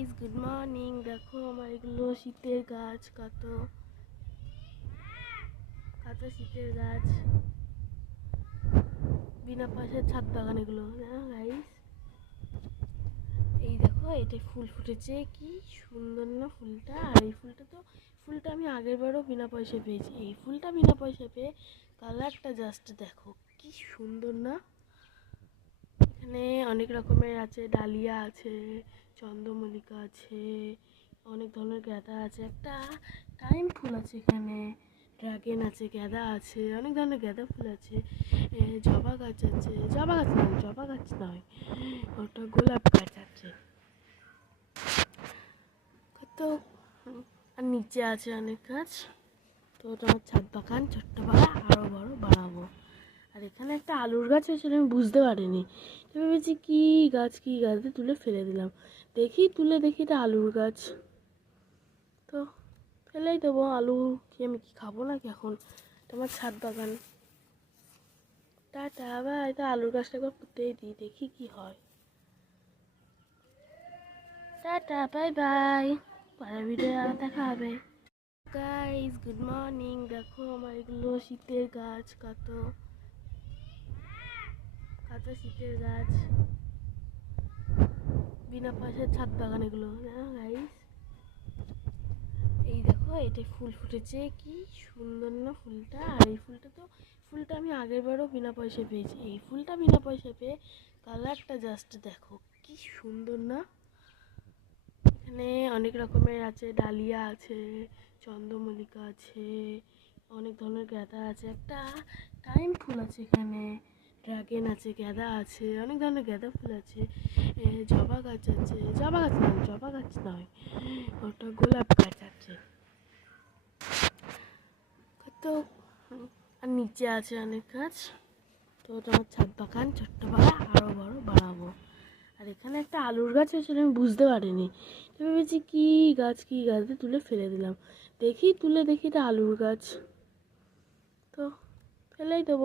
Guys, good morning. দেখো আমার এগুলো শীতের গাছ, কত কত শীতের গাছ, বিনা পয়সার ছাদ বাগান এগুলো। গাইস, এই দেখো এটা ফুল ফুটেছে, কি সুন্দর না ফুলটা। আর এই ফুলটা আমি আগের বারও বিনা পয়সায় পেয়েছি। এই ফুলটা বিনা পয়সায় পেয়ে কালারটা জাস্ট দেখো কি সুন্দর না। এখানে অনেক রকমের আছে, ডালিয়া আছে, চন্দ্রমল্লিকা আছে, অনেক ধরনের গাঁদা আছে, একটা টাইম ফুল আছে এখানে, ড্রাগন আছে, গাঁদা আছে, অনেক ধরনের গাঁদা ফুল আছে, জবা গাছ আছে, জবা গাছ নয়, ওটা গোলাপ গাছ আছে কত। আর নিচে আছে অনেক গাছ। তো তোমার ছাদ বাগান ছোট্ট পাড়া আরও বড় বানাবো। আর এখানে একটা আলুর গাছ হয়েছিল, আমি বুঝতে পারিনি, ভেবেছি কি গাছ তুলে ফেলে দিলাম। তুলে দেখি এটা আলুর গাছ। তো ফেলেই দেবো, আলু কি আমি কি খাবো নাকি এখন। তোমার ছাদ বাগান। Tata bye. তো আলুর গাছটা একবার পুঁতেই দিই, দেখি কি হয়। টাটা বাই বাই, পরের ভিডিও দেখা হবে। Guys, good morning. দেখো আমার এগুলো শীতের গাছ, কত কত শীতের গাছ, বিনা পয়সার ছাদ বাগান এগুলো। গাইস, এই দেখো এটা ফুল ফুটেছে, কি সুন্দর না ফুলটা। আর এই ফুলটা আমি আগের বারও বিনা পয়সায় পেয়েছি। এই ফুলটা বিনা পয়সায় পেয়ে কালারটা জাস্ট দেখো কি সুন্দর না। এখানে অনেক রকমের আছে, ডালিয়া আছে, চন্দ্রমল্লিকা আছে, অনেক ধরনের গাঁদা আছে, একটা টাইম ফুল আছে এখানে, ড্রাগন আছে, গাঁদা আছে, অনেক ধরনের গাঁদা ফুল আছে, জবা গাছ আছে, জবা গাছ নয়, ওটা গোলাপ গাছ আছে কত। আর নিচে আছে অনেক গাছ। তো তোমার ছাদ বাগান ছোট্ট পাড়া আরও বড় বানাবো। আর এখানে একটা আলুর গাছ হয়েছিল, আমি বুঝতে পারিনি, ভেবেছি কি গাছ তুলে ফেলে দিলাম। তুলে দেখি এটা আলুর গাছ। তো ফেলেই দেবো।